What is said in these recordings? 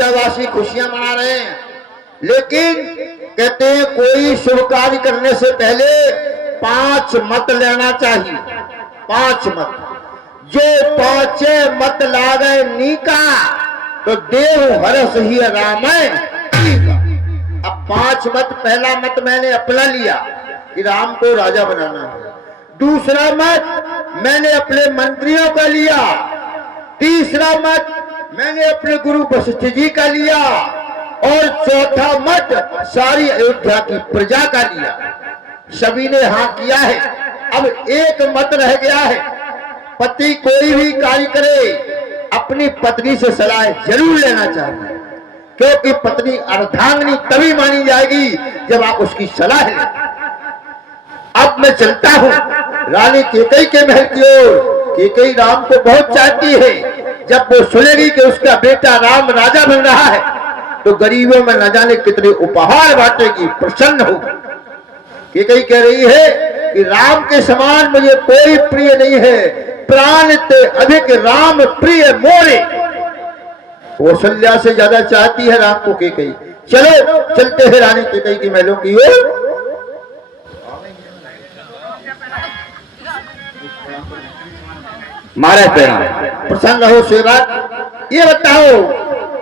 अयोध्यावासी खुशियां मना रहे हैं, लेकिन कहते हैं कोई शुभ कार्य करने से पहले 5 मत लेना चाहिए। 5 मत, जो 5 मत लागे नीका तो देव हरस ही राम। अब 5 मत, पहला मत मैंने अपना लिया कि राम को राजा बनाना है। दूसरा मत मैंने अपने मंत्रियों का लिया। तीसरा मत मैंने अपने गुरु वशिष्ठ जी का लिया। और चौथा मत सारी अयोध्या की प्रजा का लिया। सभी ने हाँ किया है। अब एक मत रह गया है। पति कोई भी कार्य करे अपनी पत्नी से सलाह जरूर लेना चाहिए, क्योंकि पत्नी अर्धांगिनी तभी मानी जाएगी जब आप उसकी सलाह लें। अब मैं चलता हूं रानी कैकेयी के महल की ओर। कैकेयी राम को बहुत चाहती है। जब वो सुनेगी कि उसका बेटा राम राजा बन रहा है तो गरीबों में न जाने कितने उपहार बांटेगी, प्रसन्न होगी। कैकेयी कह रही है कि राम के समान मुझे कोई प्रिय नहीं है, प्राण ते अधिक राम प्रिय मोरे। कौशल्या से ज्यादा चाहती है राम को कैकेयी। चलो चलते हैं रानी कैकेयी की महलों की ओर। महाराज प्रणाम। प्रसन्न रहो सेवक। ये बताओ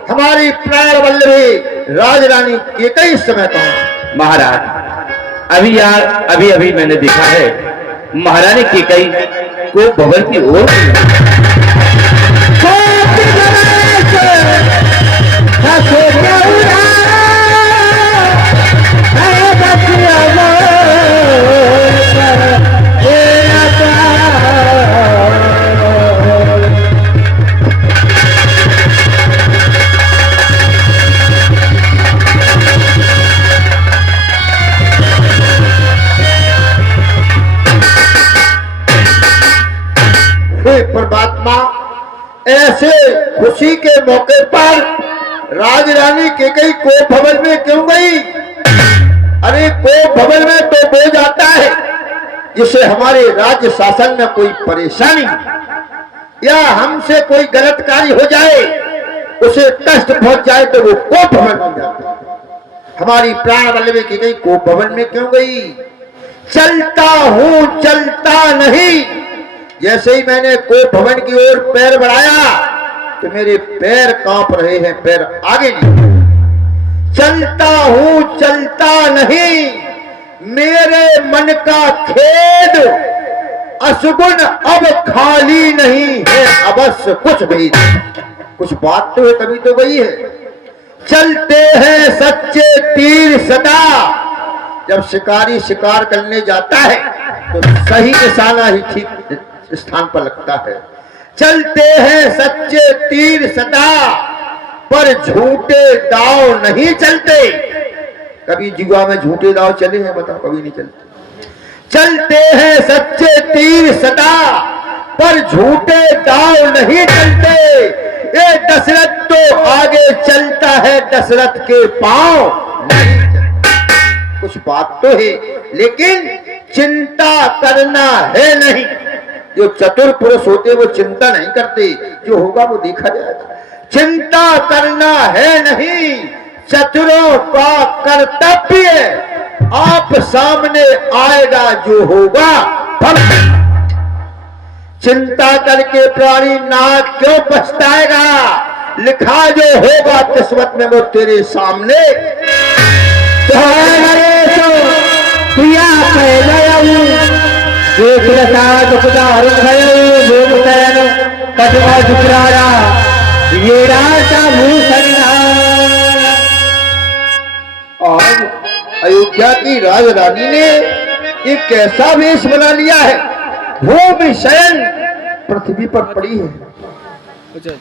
हमारी प्राण वल्लभी राजरानी कैकेयी इस समय कहाँ? महाराज अभी अभी मैंने देखा है महारानी कैकेयी को भवन की ओर परमात्मा, ऐसे खुशी के मौके पर राजरानी कैकेयी को भवन में क्यों गई? अरे को भवन में तो वो जाता है जिसे हमारे राज्य शासन में कोई परेशानी या हमसे कोई गलत कार्य हो जाए, उसे कष्ट पहुंच जाए तो वो को भवन में जाता है। हमारी प्राण वल्लभी कैकेयी को भवन में क्यों गई? चलता हूं चलता नहीं। जैसे ही मैंने को भवन की ओर पैर बढ़ाया तो मेरे पैर कांप रहे हैं, पैर आगे नहीं। चलता हूं चलता नहीं, मेरे मन का खेद असगुन अब खाली नहीं है, अवश्य कुछ भी। कुछ बात तो है तभी तो गई है। चलते हैं सच्चे तीर सदा। जब शिकारी शिकार करने जाता है तो सही निशाना ही ठीक स्थान पर लगता है। चलते हैं सच्चे तीर सदा, पर झूठे दाव नहीं चलते। कभी जुआ में झूठे दाव चले हैं? बताओ, कभी नहीं चलते। चलते हैं सच्चे तीर सदा, पर झूठे दाव नहीं चलते। ये दशरथ तो आगे चलता है, दशरथ के पांव नहीं चलते। कुछ बात तो है, लेकिन चिंता करना है नहीं। जो चतुर पुरुष होते वो चिंता नहीं करते, जो होगा वो देखा जाएगा। चिंता करना है नहीं, चतुरों का कर्तव्य, आप सामने आएगा जो होगा फल। चिंता करके प्राणी नाक क्यों पछताएगा? लिखा जो होगा किस्मत में वो तेरे सामने। आज अयोध्या की राजरानी ने एक कैसा वेश बना लिया है, वो भी शयन पृथ्वी पर पड़ी है।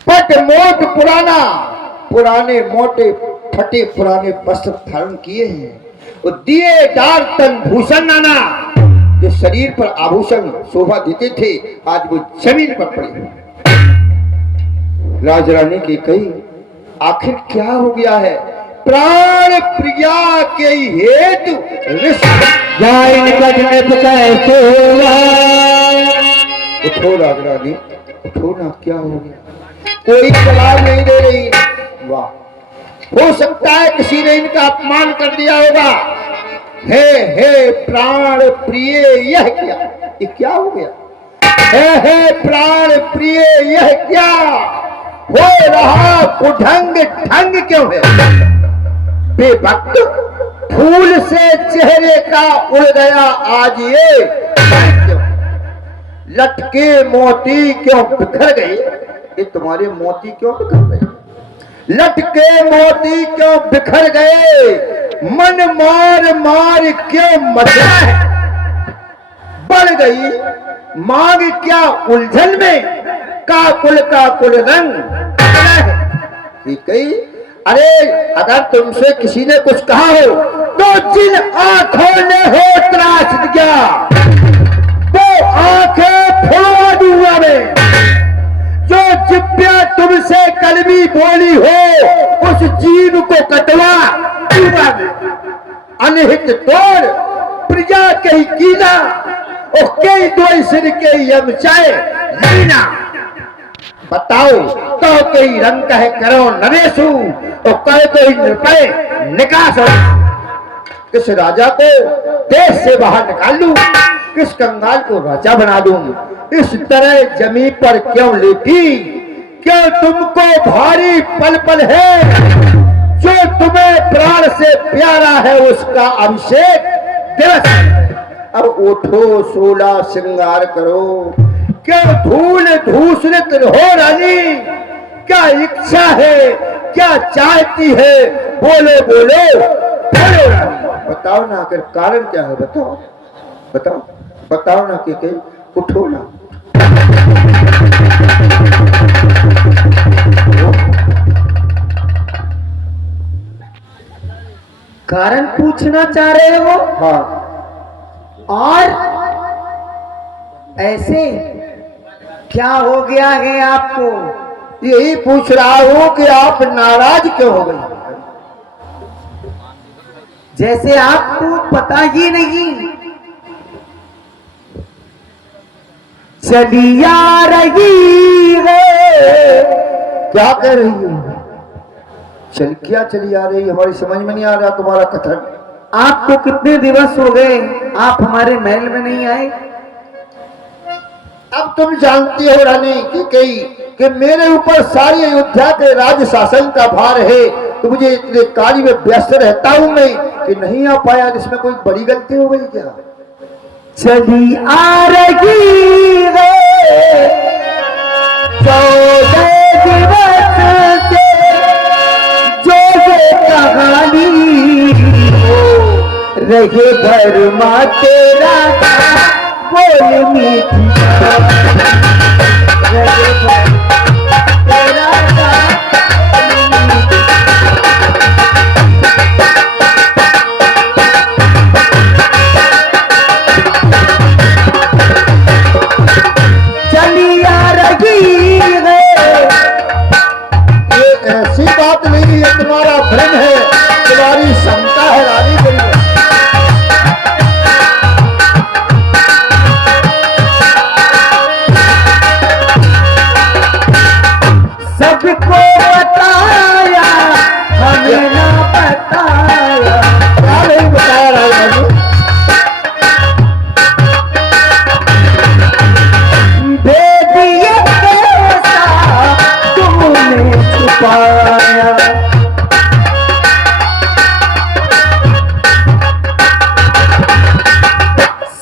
पट मोट पुराना, पुराने मोटे फटे पुराने वस्त्र धारण किए हैं। वो दिए डार तन भूषण नाना, जो शरीर पर आभूषण शोभा देते थे, आज वो जमीन पर पड़े। राजरानी की कही आखिर क्या हो गया है? प्राण प्रिया के हेतु उठो राजरानी, उठो ना, क्या हो गया? कोई जवाब नहीं दे रही। वाह, हो सकता है किसी ने इनका अपमान कर दिया होगा। हे प्राण प्रिय, यह क्या, ये क्या हो गया? हे प्राण प्रिय, यह क्या हो रहा? कुढंग ढंग क्यों है? बेवक्त, फूल से चेहरे का उड़ गया आज ये क्यों? लटके मोती क्यों बिखर गए? ये तुम्हारे मोती क्यों बिखर गए? लटके मोती क्यों बिखर गए? मन मार मार क्यों मचा है? बढ़ गई मांग क्या उलझन में? काकुल काकुल रंग ठीक है। अरे अगर तुमसे किसी ने कुछ कहा हो तो जिन आंखों ने हो त्रास दिया वो आंखें फोड़ दूंगा मैं। जो जिब्या तुमसे कलमी बोली हो उस जीव को कटवा दूंगा मैं। अनहित तोड़ प्रजा कही कीना और कई दो सिर के यमचाए लीना। बताओ तो कई रंग कहे करो नरेशु और कहे कोई नृपय निकास हो। किस राजा को देश से बाहर निकाल लूं, किस कंगाल को राजा बना दूं। इस तरह जमीन पर क्यों लेटी? क्यों तुमको भारी पल पल है? जो तुम्हें प्राण से प्यारा है उसका अभिषेक दिवस। अब उठो सोला श्रृंगार करो। क्या धूल धूसरित हो रानी? क्या इच्छा है, क्या चाहती है? बोलो बोलो बोलो रानी, बताओ ना आखिर कारण क्या है? बताओ बताओ बताओ ना कि उठो ना। कारण पूछना चाह रहे हो? हाँ। और ऐसे क्या हो गया है आपको? यही पूछ रहा हूं कि आप नाराज क्यों हो गई? जैसे आपको पता ही नहीं। चली आ रही है। क्या कह रही हो? क्या चली आ रही? हमारी समझ में नहीं आ रहा तुम्हारा कथन। आपको कितने दिवस हो गए आप हमारे महल में नहीं आए? अब तुम जानती हो रानी कि मेरे ऊपर सारी अयोध्या के राज्य शासन का भार है, तो मुझे इतने कार्य में व्यस्त रहता हूं मैं कि नहीं आ पाया। इसमें कोई बड़ी गलती हो गई क्या? चली आ रही है 14 दिवस से जो ये कहानी रहे भरमा तेरा बोल मीठी रहे तेरा चली आ रही है। ये ऐसी बात नहीं है, तुम्हारा भ्रम है, तुम्हारी शंका है रानी। सबको बताया हमें ना बताया। क्या नहीं बताया रानी? भेद ये कैसा तुमने छुपाया।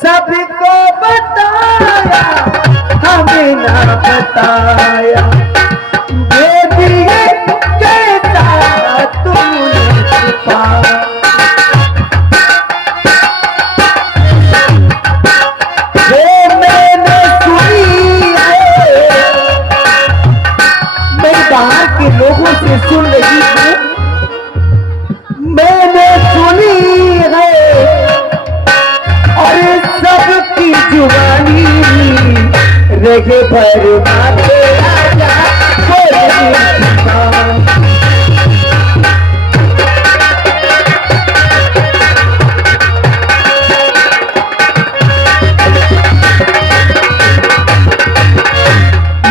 सबको बताया हमें ना बताया। भेद ये कैसा तुमने छुपाया। बाहर के लोगों से सुन रही हूँ, मैंने सुनी है और सबकी जुबानी रहे भर माथे राजा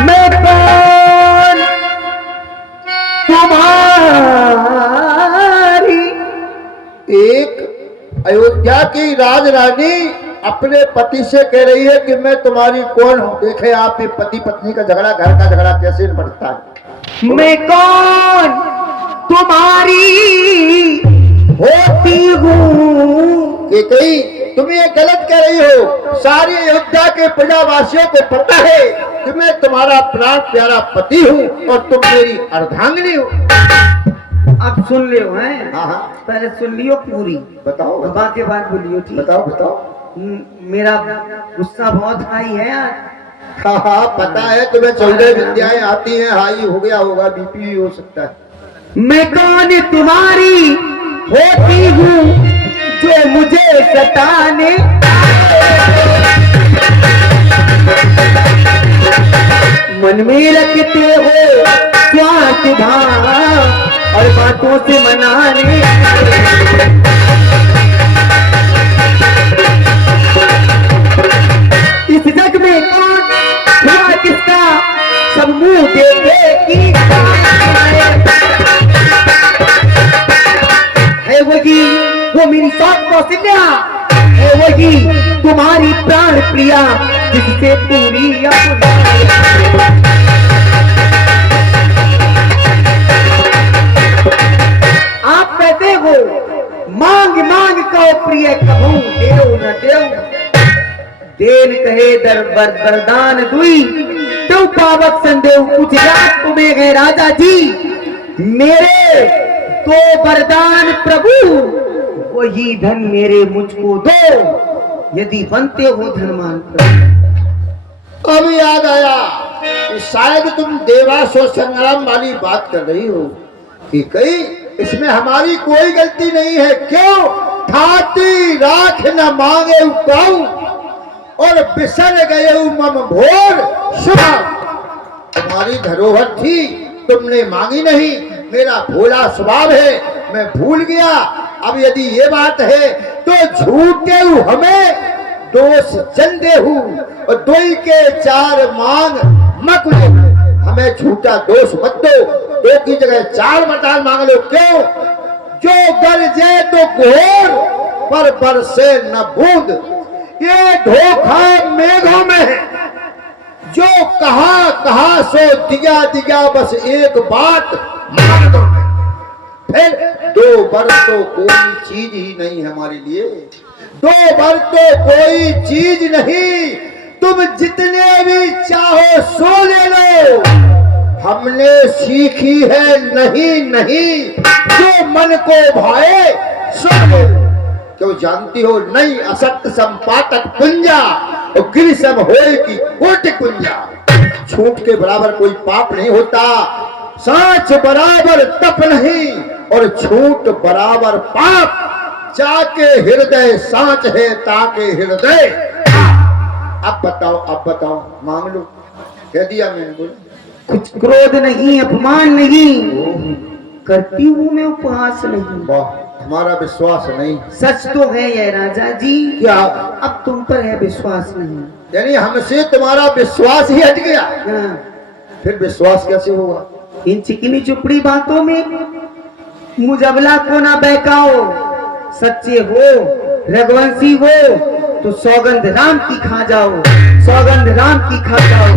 मैं कौन तुम्हारा अयोध्या की राज रानी अपने पति से कह रही है कि मैं तुम्हारी कौन हूँ। देखे आप ये पति पत्नी का झगड़ा, घर का झगड़ा कैसे निपटता है। मैं कौन तुम्हारी होती हूँ। कि कहीं तुम ये गलत कह रही हो। सारी अयोध्या के प्रजावासियों को पता है कि मैं तुम्हारा प्राण प्यारा पति हूँ और तुम मेरी अर्धांगिनी हो। अब सुन लियो हैं। हाँ हाँ पहले सुन लियो पूरी, बताओ बताओ बाकी बात बोलियो ठीक। बताओ बताओ। मेरा गुस्सा बहुत हाई है यार। हाँ हाँ पता है तुम्हें 14 विद्याएं आती हैं। हाई हो गया होगा, बीपी भी हो सकता है। मैं कौन तुम्हारी होती हूँ जो मुझे सताने, मन में रखते हो स्वार्थ भाव और बातों से मनाने। इस जग में कौन हुआ किसका सब मुंह देखे की है वही वो मेरी शौक कौशल्या है वही तुम्हारी प्राण प्रिया जिससे पूरी आप कहते हो मांग मांग को प्रिय कहूं देव न देव, देन कहे दर वरदान दुई तो पावक संदेव। कुछ याद तुम्हें है राजा जी मेरे तो वरदान प्रभु, वही धन मेरे मुझको दो यदि बनते हो धनवान प्रभु। अब याद आया कि शायद तुम देवासुर संग्राम वाली बात कर रही हो। कि कहीं इसमें हमारी कोई गलती नहीं है। क्यों खाती राख न मांगे पाऊं और बिसर गए मम भोर शुभ। तुम्हारी धरोहर थी, तुमने मांगी नहीं। मेरा भोला स्वभाव है, मैं भूल गया। अब यदि ये बात है तो झूठे हमें दोष चंदे हूँ और दोई के चार मांग मत लो। हमें झूठा दोष मत दो, दो की जगह चार मटाल मांग लो। क्यों जो गरजे तो घोर पर बरसे न बूंद। ये धोखा मेघों में है जो कहा कहा सो दिया दिया बस एक बात मान दो। फिर दो बर तो कोई चीज ही नहीं हमारे लिए। दो बर तो कोई चीज नहीं, तुम जितने भी चाहो सो ले लो। हमने सीखी है नहीं नहीं, जो मन को भाए सो ले। क्यों जानती हो नहीं असत्य संपातक पुंजा और गिरिसम होए की कोटि कुंजा। झूठ के बराबर कोई पाप नहीं होता, सच बराबर तप नहीं और झूठ बराबर पाप। जाके हृदय सांच है ताके हृदय। अब बताओ मांग लो। कह दिया मैंने, बोला कुछ क्रोध नहीं अपमान नहीं, करती हूँ मैं उपहास नहीं। वाह हमारा विश्वास नहीं। सच तो है ये राजा जी। क्या अब तुम पर है विश्वास नहीं। यानी हमसे तुम्हारा विश्वास ही हट गया। हाँ। फिर विश्वास कैसे होगा। इन चिकनी चुपड़ी बातों में मुजबला को ना बहकाओ। सच्चे हो रघुवंशी हो तो सौगंध राम की खा जाओ, सौगंध राम की खा जाओ।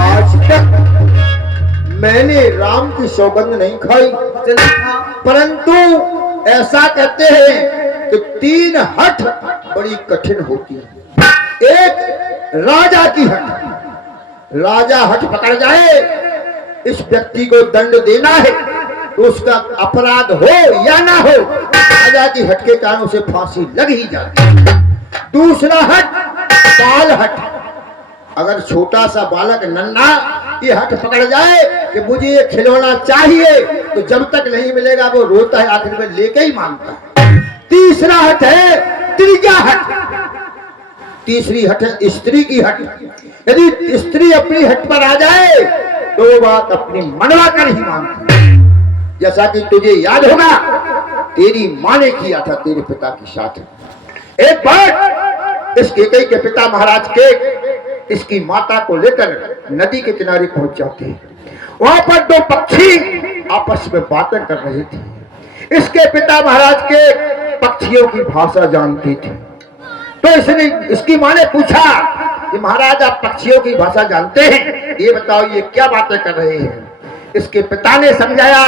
आज तक मैंने राम की सौगंध नहीं खाई, जल्दी खाओ। परंतु ऐसा कहते हैं कि 3 हठ बड़ी कठिन होती है। एक राजा की हठ, राजा हठ पकड़ जाए, इस व्यक्ति को दंड देना है तो उसका अपराध हो या ना हो, राजा की हठ के कारण उसे फांसी लग ही जाती। दूसरा हठ बाल हठ। अगर छोटा सा बालक नन्हा ये हठ पकड़ जाए कि मुझे ये खिलौना चाहिए तो जब तक नहीं मिलेगा वो रोता है, आखिर में लेके ही मांगता है। तीसरा हठ है त्रिज्या हठ। तीसरी हठ है स्त्री की हठ। यदि स्त्री अपनी हठ पर आ जाए तो वो बात अपनी मनवा कर ही मांगती है। जैसा कि तुझे याद होगा तेरी माँ ने किया था तेरे पिता के साथ। एक बार इस केकई के पिता महाराज के इसकी माता को लेकर नदी के किनारे पहुंच जाते हैं। वहां पर दो पक्षी आपस में बातें कर रहे थे। इसके पिता महाराज के पक्षियों की भाषा जानती थी, तो इसने इसकी मां ने पूछा कि महाराज आप पक्षियों की भाषा जानते हैं, ये बताओ ये क्या बातें कर रहे हैं। इसके पिता ने समझाया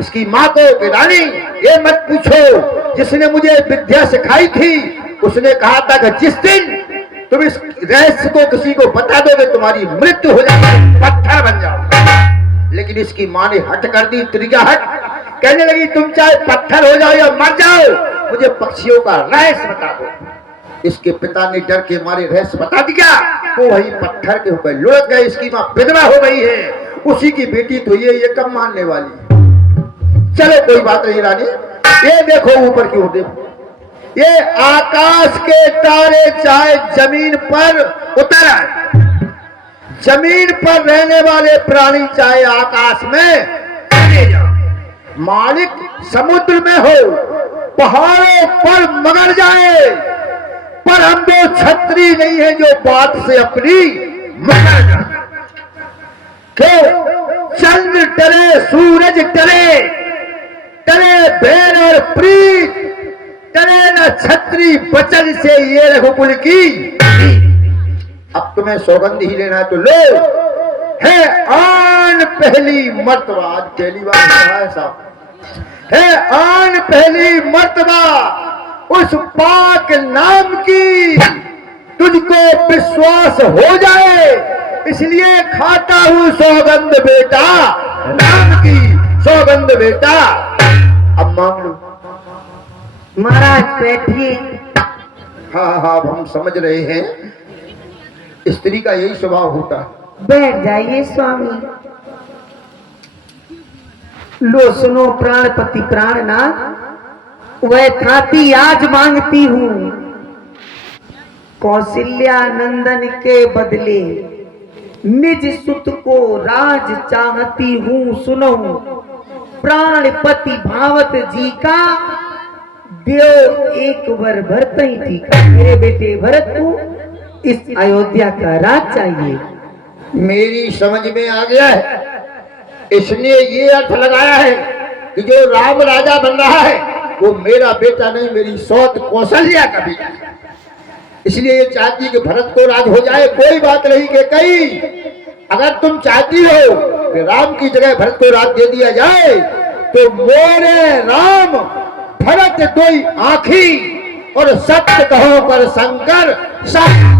इसकी मां को कि रानी ये मत पूछो, जिसने मुझे विद्या सिखाई थी उसने कहा था कि जिस दिन तुम इस रहस्य को किसी को बता दोगे तुम्हारी मृत्यु हो जाएगी, पत्थर बन जाओ। लेकिन इसकी मां ने हट कर दी, त्रिज्या हट, कहने लगी तुम चाहे पत्थर हो जाओ या मर जाओ, मुझे पक्षियों का रहस्य बता दो। इसके पिता ने डर के मारे रहस्य बता दिया, वो वही पत्थर के ऊपर लुढ़क गए। इसकी मां विधवा हो गई है, उसी की बेटी तो ये कब मानने वाली। चलो कोई बात नहीं रानी, ये देखो ऊपर की ओर देखो, ये आकाश के तारे चाहे जमीन पर उतर आए, जमीन पर रहने वाले प्राणी चाहे आकाश में चले जाओ, मालिक समुद्र में हो, पहाड़ों पर मगर जाए, पर हम दो छतरी नहीं है जो बात से अपनी मगर जाए। क्यों? चंद्र टले, सूरज टले, टले बैर और प्रीत, टले न छतरी बचन से ये रघुकुल की। अब तुम्हें सौगंध ही लेना है तो लो, है आन पहली मर्तबा, आज पहली बार है साहब, है आन पहली मर्तबा उस पाक नाम की, तुझको विश्वास हो जाए इसलिए खाता हूं सौगंध बेटा नाम की, सौगंध बेटा। अब मांग लो। महाराज बैठिए। हाँ हाँ हम समझ रहे हैं, स्त्री का यही स्वभाव होता है। बैठ जाइए स्वामी। लो सुनो प्राणपति प्राणनाथ, वह थाती आज मांगती हूँ, कौशल्या नंदन के बदले निज सुत को राज चाहती हूँ। सुनो प्राणपति भावत जी का देव एक बार भरत ही ठीक, मेरे बेटे भरत को इस अयोध्या का राज चाहिए। मेरी समझ में आ गया है, इसने ये अर्थ लगाया है कि जो राम राजा बन रहा है वो मेरा बेटा नहीं, मेरी सौत कौशल्या का बेटा है। इसलिए ये चाहती कि भरत को राज हो जाए। कोई बात नहीं कि कहीं अगर तुम चाहती हो कि राम की जगह भरत को राज दे दिया जाए तो मोरे राम भरत दोई आंखी और सत्य कहो पर शंकर सत्य।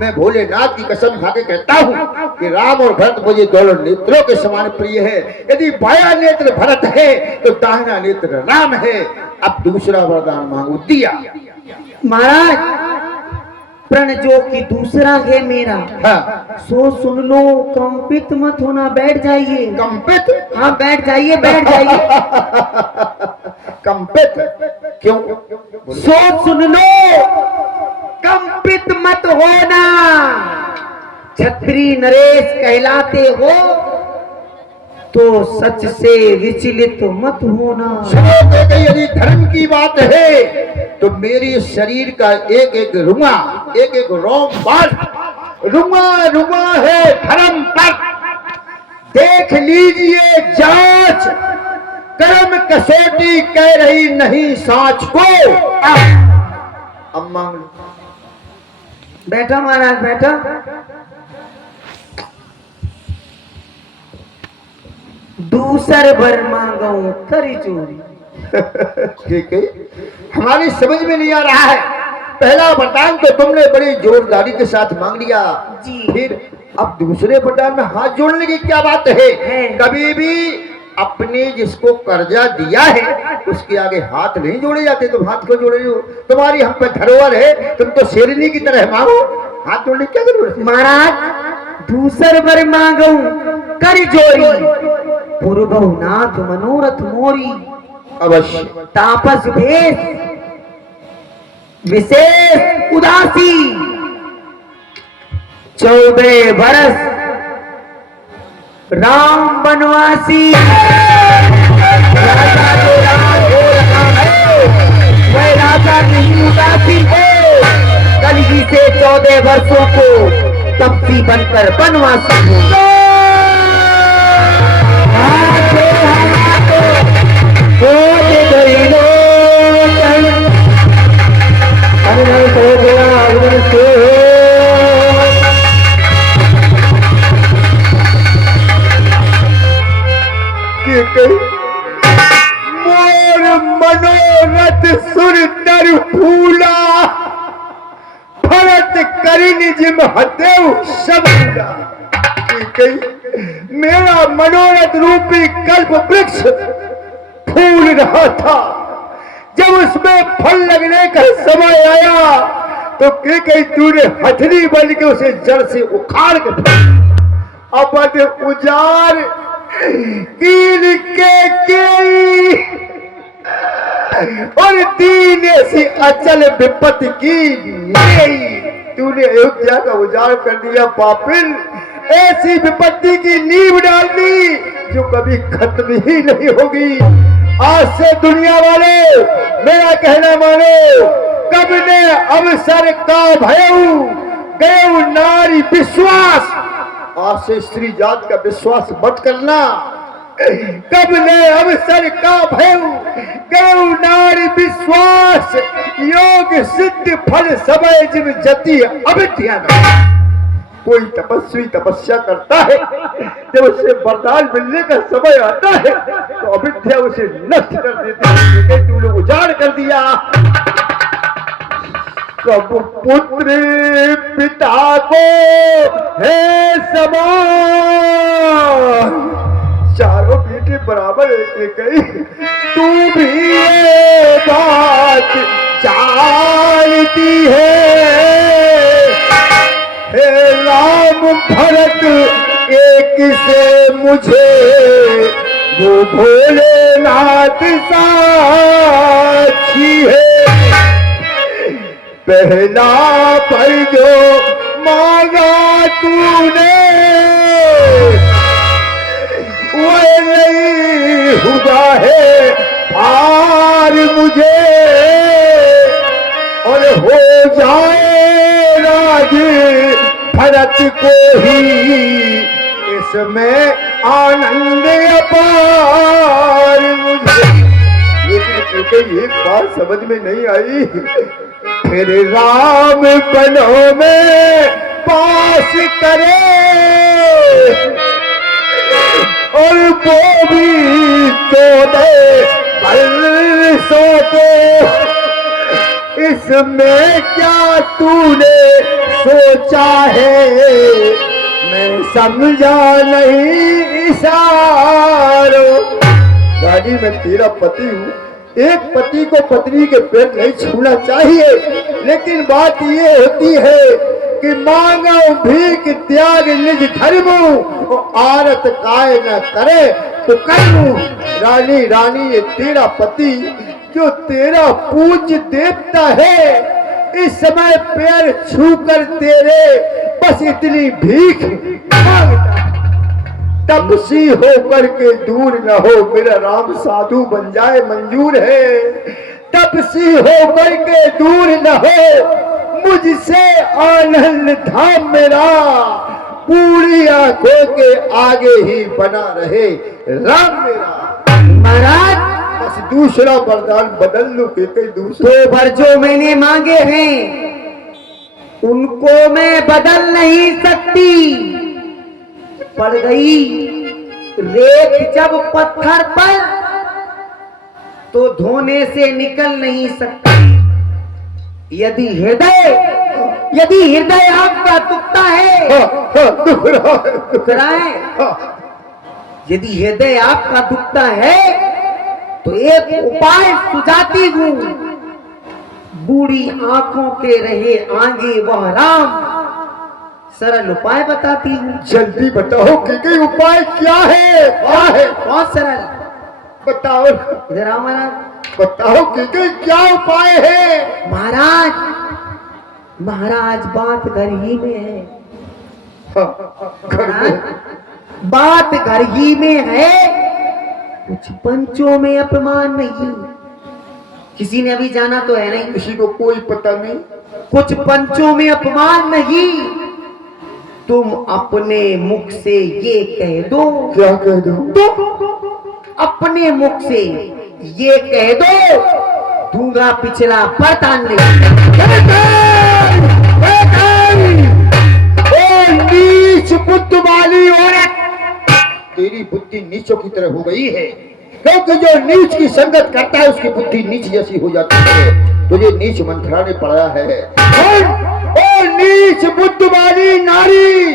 मैं भोलेनाथ की कसम खा के कहता हूँ कि राम और भरत मुझे दोनों नेत्रों के समान प्रिय है। यदि बाया नेत्र भरत है तो दाहिना नेत्र राम है। अब दूसरा वरदान मांगो, दिया। महाराज प्रण जो कि दूसरा है मेरा, हाँ। सो सुन लो, कंपित मत होना, बैठ जाइए। कंपित? हाँ बैठ जाइए, बैठ जाइए। कंपित क्यों? सो सुन लो, कंपित मत होना, क्षत्रिय नरेश कहलाते हो तो सच से विचलित मत होना। यदि धर्म की बात है तो मेरे शरीर का एक एक रुआ, एक एक रोम बाल रुआ रुआ है धर्म पर। देख लीजिए जांच, कर्म कसौटी कह रही नहीं सांच को। अब मांग लो। बैठा महाराज बैठा। दूसर भर मांगो करी चोरी। ठीक है, हमारी समझ में नहीं आ रहा है। पहला वरदान तो तुमने बड़ी जोरदारी के साथ मांग लिया जी। फिर अब दूसरे वरदान में हाथ जोड़ने की क्या बात है? कभी भी अपने जिसको कर्जा दिया है उसके आगे हाथ नहीं जोड़े जाते। तुम हाथ को जोड़े हो, तुम्हारी हम पे धरोहर है, तुम तो शेरनी की तरह मांगो, हाथ जोड़ने की क्या जरूरत है? महाराज दूसर वर मांगो कर जोरी, पूर्वहु नाथ मनोरथ मोरी। अवश्य। तापस भेष विशेष उदासी, 14 बरस राम बनवासी। राजा जो राज हो रहा है वह राजा नहीं उदासी है। कलगी से 14 वर्षों को तपसी बनकर बनवासी हूँ। मोर मनोरथ सुर नर फूला भरत करिन जिम हदेव सबूला। मेरा मनोरथ रूपी कल्प वृक्ष फूल रहा था, जब उसमें फल लगने का समय आया तो कई तूने हथनी बन के उसे जड़ से उखाड़ के अपने उजार कील के और दीन ऐसी अचल विपत्ति की तूने अयोध्या का उजाड़ कर दिया पापिल। ऐसी विपत्ति की नींव डाल दी जो कभी खत्म ही नहीं होगी। आज से दुनिया वाले मेरा कहना मानो, कब ने अवसर का भयऊ गयऊ नारी विश्वास। आज से स्त्री जात का विश्वास मत करना। कब ने अवसर का भयऊ गयऊ नारी विश्वास, योग सिद्ध फल समय जिम जति अविद्या। कोई तपस्वी तपस्या करता है, जब उसे वरदान मिलने का समय आता है तो अविद्या उसे नष्ट कर देती है। तूने उजाड़ कर दिया। कब पुत्र पिता को है समान, चारों बेटे बराबर एक गई। तू भी ये बात जानती है, हे राम भरत एक से मुझे वो भोलेनाथ साक्षी है। पहला पर जो मांगा तूने वो नहीं हुआ है हार मुझे, और हो जाए राज भरत को ही इसमें आनंद अपार मुझे। लेकिन एक बात समझ में नहीं आई, फिर राम बनों में पास करे और वो भी तो दे बरसों को। इसमें क्या तूने सोचा है, मैं समझा नहीं इशारों। रानी मैं तेरा पति हूँ, एक पति को पत्नी के पैर नहीं छूना चाहिए, लेकिन बात ये होती है कि मांगो भीख त्याग निज धर्म, आरत काय न करे तो कर्म। रानी रानी ये तेरा पति जो तेरा पूज्य देवता है, इस समय पैर छूकर तेरे बस इतनी भीख मांगता। तपसी होकर के दूर न हो, मेरा राम साधु बन जाए मंजूर है। तपसी होकर के दूर न हो, मुझसे आनंद धाम मेरा पूरी आंखों के आगे ही बना रहे राम मेरा। महाराज बस दूसरा वरदान बदल लो के कई दूसरे। दो वर जो मैंने मांगे हैं उनको मैं बदल नहीं सकती। पड़ गई रेत जब पत्थर पर तो धोने से निकल नहीं सकता। यदि हृदय आपका दुखता है, दुख रहा है, यदि हृदय आपका दुखता है तो एक उपाय सुझाती हूँ। बूढ़ी आंखों के रहे आगे वह राम, सरल उपाय बताती हूँ। जल्दी बताओ कि उपाय क्या है? बहुत सरल बताओ। इधर आओ महाराज, बताओ कि क्या उपाय है? महाराज बात घर ही में है। घर में? बात घर ही में है, कुछ पंचों में अपमान नहीं। किसी ने अभी जाना तो है नहीं, किसी को कोई पता नहीं। कुछ पंचों में अपमान नहीं। तुम अपने मुख से ये कह दो, क्या कह दो? तुम अपने मुख से ये कह दो, दूंगा पिछला परतान नीच बुद्ध वाली औरत, तेरी बुद्धि नीचों की तरह हो गई है, क्योंकि जो नीच की संगत करता है उसकी बुद्धि नीच जैसी हो जाती है। तुझे नीच मंथराने पड़ा है। और नीच बुद्ध वाली नारी,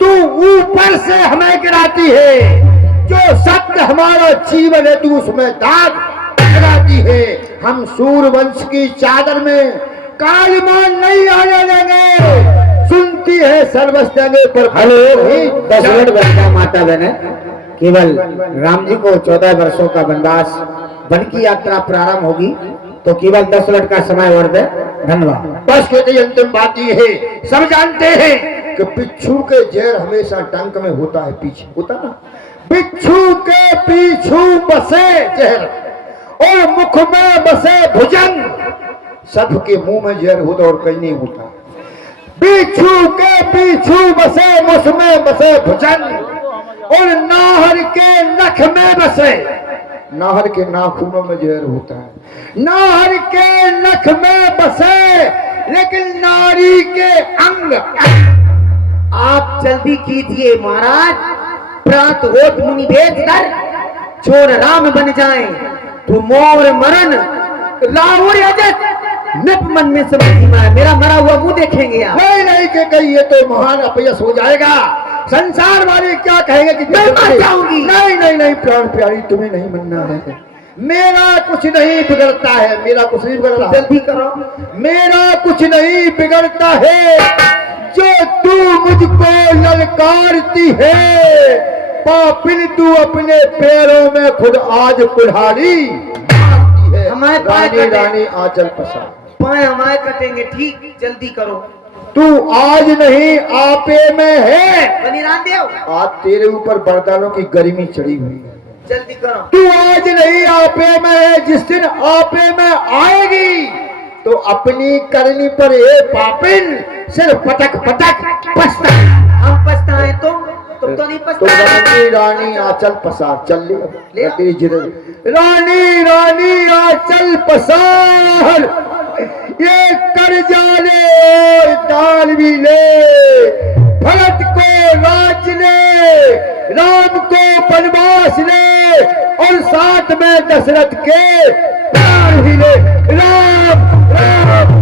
तू ऊपर से हमें गिराती है, जो सत्य हमारा जीवन है तू उसमें दाग लगाती है। हम सूर्यवंश की चादर में कालिमान नहीं आने देंगे। सुनती है सर्वस्व जगह पर। हेलो, 10 मिनट बचा माता बहन, केवल राम जी को 14 वर्षों का वनवास, वन की यात्रा प्रारंभ होगी, तो केवल 10 मिनट का समय और दे। धन्यवाद। बस कहते अंतिम बात ये है, सब जानते हैं कि बिच्छू के जहर हमेशा टंक में होता है, पीछे होता ना। बिच्छू के पीछू बसे जहर और मुख में बसे भुजंग, सबके मुंह में जहर होता और कहीं नहीं होता। बिच्छू के पीछू बसे, मुख में बसे भुजंग, और नाहर के नख में बसे, नाहर के नाखूनों में जहर होता है। नाहर के नख में बसे, लेकिन नारी के अंग। आप जल्दी कीजिए महाराज, प्रात होत मुनि भेज कर छोड़ राम बन जाए, तो मोर मरण राहुल अजत नप मन में समझ, मेरा मरा हुआ मुंह देखेंगे आप। नहीं नहीं के कहीं ये तो महान अपयश हो जाएगा। संसार वाले क्या कहेंगे कि मैं मर जाऊंगी। नहीं नहीं नहीं प्राण प्यारी, तुम्हें नहीं मनना है। मेरा कुछ नहीं बिगड़ता है, मेरा कुछ नहीं बिगड़ रहा। जल्दी करो। मेरा कुछ नहीं बिगड़ता है, जो तू मुझको ललकारती है। पापिन तू अपने पैरों में खुद आज कुल्हाड़ी मारती है। हमारे पाए रानी रानी आंचल पसार, पाए हमारे कटेंगे। ठीक, जल्दी करो। तू आज नहीं आपे में है। बनी रामदेव, आज तेरे ऊपर बरदानों की गर्मी चढ़ी हुई है। जल्दी करो। तू आज नहीं आपे में है, जिस दिन आपे में आएगी तो अपनी करनी पर ये पापिन सिर्फ पटक पटक पछता। हम पछताए तुम तो नहीं तो पछताए। रानी रानी आंचल पसार, चल ले। तेरी जिद। रानी रानी आंचल पसार, ये कर जाने और दाल भी ले। भरत को राज ले, राम को वनवास ले, और साथ में दशरथ के प्राण भी ले। राम राम